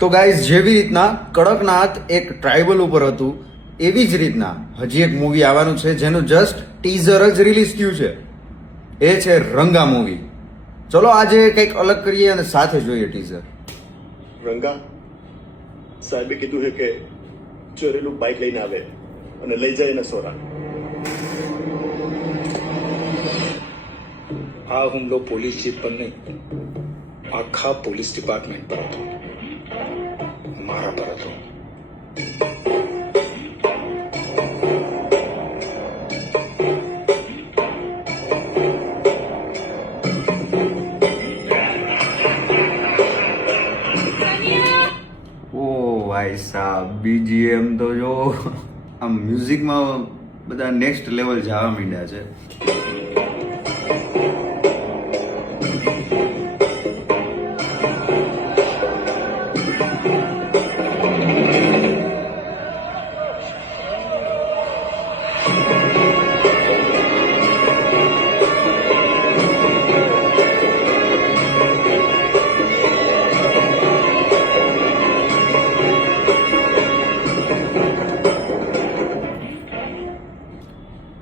તો ગાઈઝ જેવી રીતના કડકનાથ એક ટ્રાઇબલ ઉપર હતું એવી જ રીતના હજી એક મૂવી આવવાનું છે જેનું જસ્ટ ટીઝર જ રિલીઝ થયું છે. એ છે રંગા મૂવી. ચલો આજે કંઈક અલગ કરીએ અને સાથે જોઈએ ટીઝર. રંગા સાહેબે કીધું છે કે ચોરેલું બાઇક લઈને આવે અને લઈ જાય એના સોરા. આ હુમલો પોલીસ ચીફ પર નહીં, આખા પોલીસ ડિપાર્ટમેન્ટ પર હતો, મારા પર હતો. ઓ ભાઈ સાહેબ, બીજીએમ તો જો આમ મ્યુઝિકમાં બધા નેક્સ્ટ લેવલ જવા માંડ્યા છે.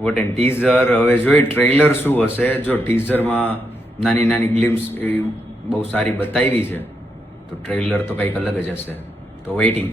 What an teaser. હવે જોઈ ટ્રેલર શું હશે. જો ટીઝરમાં નાની નાની ગ્લિમ્સ બહુ સારી બતાવી છે તો ટ્રેલર તો કંઈક અલગ જ હશે. તો વેઇટિંગ.